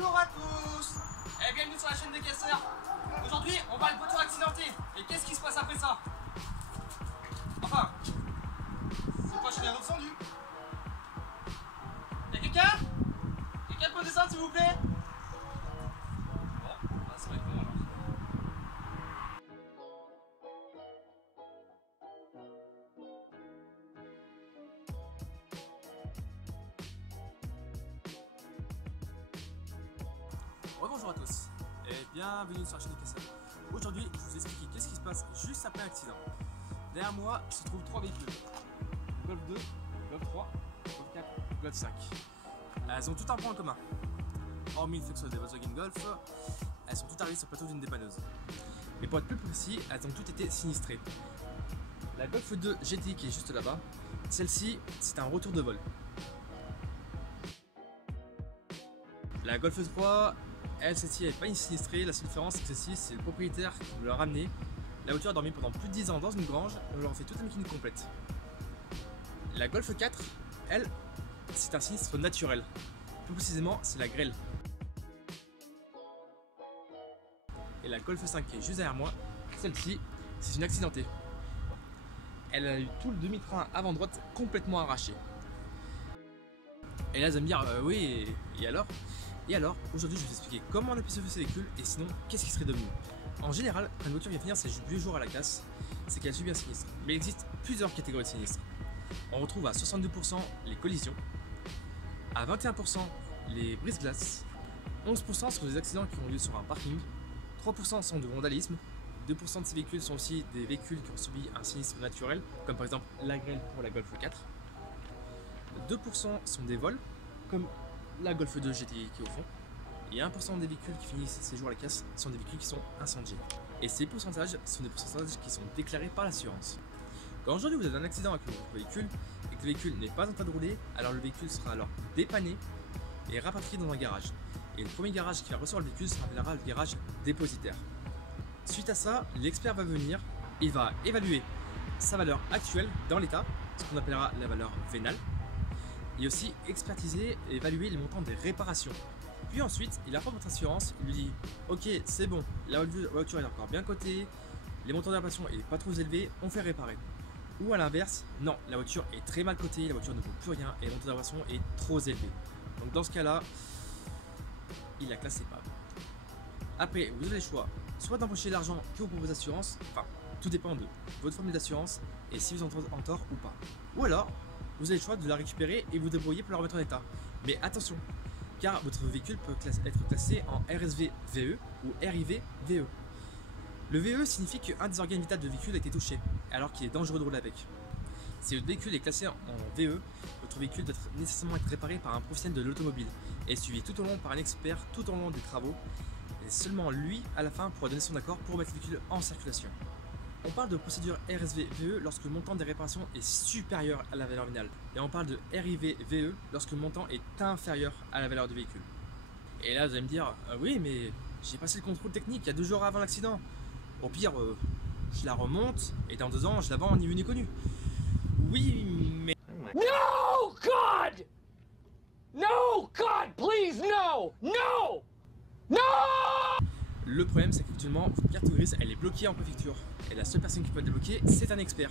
Bonjour à tous et bienvenue sur la chaîne des casseurs. Aujourd'hui, on va à une voiture accidentée. Et qu'est-ce qui se passe après ça? Enfin, c'est pas chez un descendu. Y'a quelqu'un? Quelqu'un peut descendre s'il vous plaît? Bon, bah, c'est vrai que bon alors. Bonjour à tous et bienvenue sur la chaîne des casseurs. Aujourd'hui, je vais vous expliquer qu'est-ce qui se passe juste après l'accident. Derrière moi se trouvent 3 véhicules. Golf 2, Golf 3, Golf 4, Golf 5. Elles ont tout un point en commun. Hormis le fait que ce soit des Volkswagen Golf, elles sont toutes arrivées sur le plateau d'une dépanneuse. Mais pour être plus précis, elles ont toutes été sinistrées. La Golf 2 GTI qui est juste là-bas, celle-ci c'est un retour de vol. La Golf 3, elle, celle-ci n'est pas sinistrée, la seule différence c'est que celle-ci c'est le propriétaire qui nous l'a ramenée. La voiture a dormi pendant plus de 10 ans dans une grange, on leur a fait toute la mécanique complète. La Golf 4, elle, c'est un sinistre naturel. Plus précisément, c'est la grêle. Et la Golf 5 qui est juste derrière moi, celle-ci, c'est une accidentée. Elle a eu tout le demi-train avant droite complètement arraché. Et là, vous allez me dire, oui, et alors? Et alors, aujourd'hui, je vais vous expliquer comment on a pu sauver ces véhicules et sinon, qu'est-ce qui serait devenu. En général, quand une voiture vient finir ses 8 jours à la casse, c'est qu'elle a subi un sinistre. Mais il existe plusieurs catégories de sinistres. On retrouve à 62% les collisions, à 21% les brises-glaces, 11% sont des accidents qui ont lieu sur un parking, 3% sont de vandalisme, 2% de ces véhicules sont aussi des véhicules qui ont subi un sinistre naturel, comme par exemple la grêle pour la Golf 4, 2% sont des vols, comme la Golf 2 GTI qui est au fond, et 1% des véhicules qui finissent ces jours à la casse sont des véhicules qui sont incendiés. Et ces pourcentages sont des pourcentages qui sont déclarés par l'assurance. Quand aujourd'hui vous avez un accident avec votre véhicule et que le véhicule n'est pas en train de rouler, alors le véhicule sera alors dépanné et rapatrié dans un garage. Et le premier garage qui va recevoir le véhicule s'appellera le garage dépositaire. Suite à ça, l'expert va venir, il va évaluer sa valeur actuelle dans l'état, ce qu'on appellera la valeur vénale, et aussi expertiser et évaluer les montants des réparations. Puis ensuite, il apporte votre assurance, il lui dit ok, c'est bon, la voiture est encore bien cotée, les montants de réparation n'est pas trop élevé, on fait réparer. Ou à l'inverse, non, la voiture est très mal cotée, la voiture ne vaut plus rien et le montant de réparation est trop élevé. Donc dans ce cas-là, il la classe épave. Après, vous avez le choix, soit d'embaucher l'argent que vous propose l'assurance, enfin, tout dépend de votre formule d'assurance et si vous êtes en tort ou pas. Ou alors, vous avez le choix de la récupérer et vous débrouiller pour la remettre en état. Mais attention, car votre véhicule peut être classé en RSV VE ou RIV VE. Le VE signifie qu'un des organes vitaux de véhicule a été touché, alors qu'il est dangereux de rouler avec. Si votre véhicule est classé en VE, votre véhicule doit nécessairement être réparé par un professionnel de l'automobile et suivi tout au long par un expert tout au long des travaux. Et seulement lui, à la fin, pourra donner son accord pour remettre le véhicule en circulation. On parle de procédure RSV VE lorsque le montant des réparations est supérieur à la valeur vénale. Et on parle de RIV VE lorsque le montant est inférieur à la valeur du véhicule. Et là, vous allez me dire, oui, mais j'ai passé le contrôle technique il y a 2 jours avant l'accident. Au pire, je la remonte et dans 2 ans, je la vends ni vu ni connu. Oui, mais... No, God! No, God, please, no! No! No! Le problème, c'est qu'actuellement, votre carte grise, elle est bloquée en préfecture. Et la seule personne qui peut la débloquer, c'est un expert.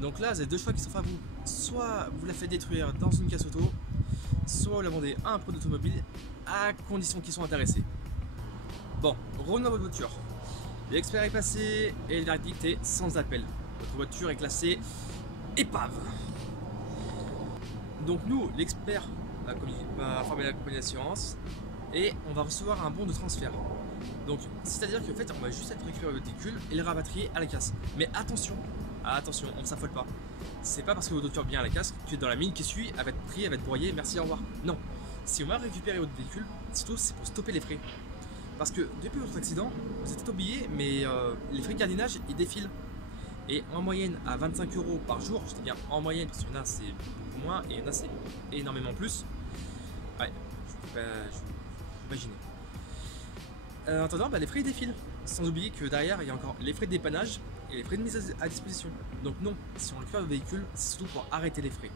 Donc là, vous avez 2 choix qui s'offrent à vous. Soit vous la faites détruire dans une casse auto, soit vous la vendez à un pro d'automobile, à condition qu'ils soient intéressés. Bon, revenons à votre voiture. L'expert est passé et le verdict est sans appel. Votre voiture est classée épave. Donc nous, l'expert va informer la compagnie d'assurance et on va recevoir un bon de transfert. Donc c'est-à-dire qu'en fait on va juste être récupérer votre véhicule et le rapatrier à la casse. Mais attention, on ne s'affole pas. C'est pas parce que votre voiture vient à la casse que dans la mine qui suit, elle va être prise, elle va être broyée, merci, au revoir. Non, si on va récupérer votre véhicule, surtout c'est pour stopper les frais. Parce que depuis votre accident, vous êtes oublié, mais les frais de gardiennage ils défilent. Et en moyenne à 25 € par jour, je dis bien en moyenne parce qu'il y en a c'est beaucoup moins et il y en a c'est énormément plus. Ouais, je vous imaginer. En attendant, les frais défilent. Sans oublier que derrière il y a encore les frais de dépannage et les frais de mise à disposition. Donc non, si on récupère le véhicule, c'est surtout pour arrêter les frais.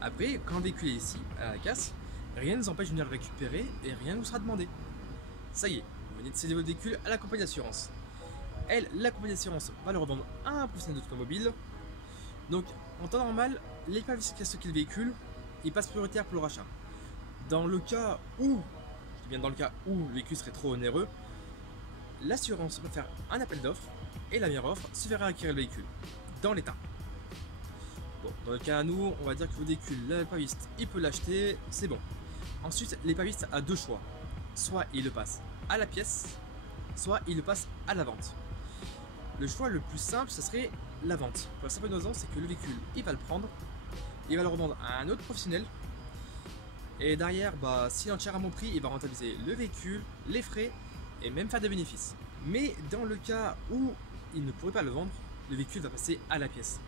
Après, quand le véhicule est ici à la casse, Rien ne nous empêche de venir le récupérer et rien ne nous sera demandé. Ça y est, vous venez de céder votre véhicule à la compagnie d'assurance. Elle, la compagnie d'assurance, va le revendre à un professionnel d'automobile. Donc, en temps normal, l'épaviste qui a stocké le véhicule, il passe prioritaire pour le rachat. Dans le cas où, le véhicule serait trop onéreux, l'assurance va faire un appel d'offres et la meilleure offre se verra acquérir le véhicule, dans l'état. Bon, dans le cas à nous, on va dire que le véhicule, l'épaviste, il peut l'acheter, c'est bon. Ensuite, l'épaviste a deux choix. Soit il le passe à la pièce, soit il le passe à la vente. Le choix le plus simple, ce serait la vente. Pour la simple raison, c'est que le véhicule, il va le prendre, il va le revendre à un autre professionnel. Et derrière, s'il en tire à mon prix, il va rentabiliser le véhicule, les frais et même faire des bénéfices. Mais dans le cas où il ne pourrait pas le vendre, le véhicule va passer à la pièce.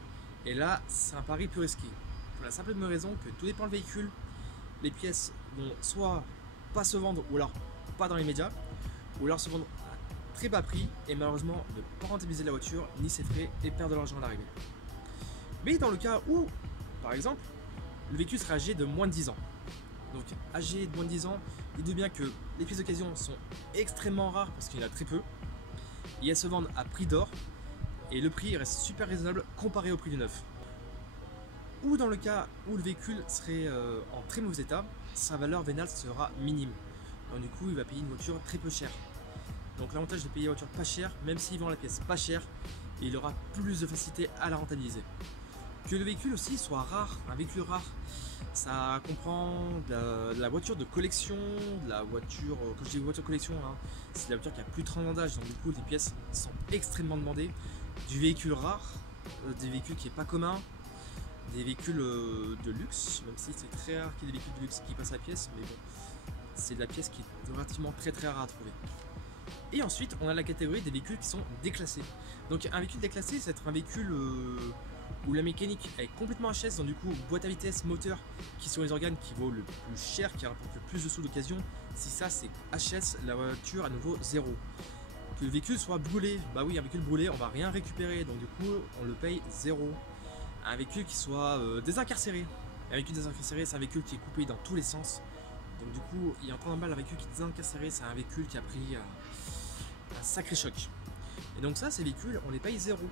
Et là, c'est un pari plus risqué. Pour la simple raison que tout dépend du véhicule. Les pièces vont soit pas se vendre ou alors pas dans les médias, ou alors se vendre à très bas prix et malheureusement ne pas rentabiliser la voiture ni ses frais et perdre de l'argent à l'arrivée. Mais dans le cas où, par exemple, le véhicule sera âgé de moins de 10 ans. Donc âgé de moins de 10 ans, dites-vous bien que les pièces d'occasion sont extrêmement rares parce qu'il y en a très peu. Et elles se vendent à prix d'or et le prix reste super raisonnable comparé au prix du neuf. Ou dans le cas où le véhicule serait en très mauvais état, sa valeur vénale sera minime. Donc du coup, il va payer une voiture très peu chère. Donc l'avantage de payer une voiture pas chère, même s'il vend la pièce pas chère, il aura plus de facilité à la rentabiliser. Que le véhicule aussi soit rare, un véhicule rare, ça comprend de la voiture de collection, de la voiture, quand je dis voiture collection, hein, c'est la voiture qui a plus de 30 ans d'âge, donc du coup les pièces sont extrêmement demandées. Du véhicule rare, des véhicules qui n'est pas commun, des véhicules de luxe, même si c'est très rare qu'il y ait des véhicules de luxe qui passent à la pièce, mais bon, c'est de la pièce qui est relativement très rare à trouver. Et ensuite, on a la catégorie des véhicules qui sont déclassés. Donc un véhicule déclassé, c'est être un véhicule où la mécanique est complètement HS, donc du coup boîte à vitesse, moteur, qui sont les organes qui vaut le plus cher, qui rapportent le plus de sous d'occasion. Si ça c'est HS, la voiture à nouveau zéro. Que le véhicule soit brûlé, bah oui, un véhicule brûlé, on va rien récupérer, donc du coup on le paye zéro. Un véhicule qui soit désincarcéré. Un véhicule désincarcéré, c'est un véhicule qui est coupé dans tous les sens. Donc du coup, il y a encore un mal, un véhicule qui est désincarcéré, c'est un véhicule qui a pris un sacré choc. Et donc ça, ces véhicules, on les paye zéro.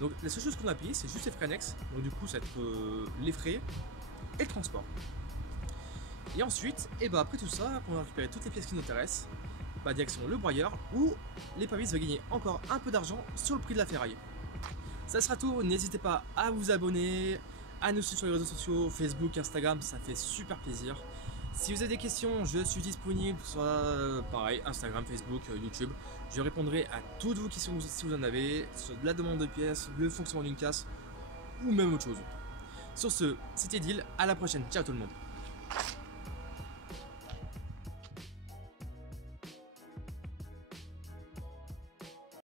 Donc la seule chose qu'on a payé, c'est juste les frais annexes. Donc du coup, ça va être les frais et le transport. Et ensuite, après tout ça, on a récupéré toutes les pièces qui nous intéressent, direction le broyeur, où l'épaviste va gagner encore un peu d'argent sur le prix de la ferraille. Ça sera tout, n'hésitez pas à vous abonner, à nous suivre sur les réseaux sociaux, Facebook, Instagram, ça fait super plaisir. Si vous avez des questions, je suis disponible, soit pareil, Instagram, Facebook, YouTube. Je répondrai à toutes vos questions si vous en avez, sur la demande de pièces, le fonctionnement d'une casse, ou même autre chose. Sur ce, c'était Deal, à la prochaine, ciao tout le monde.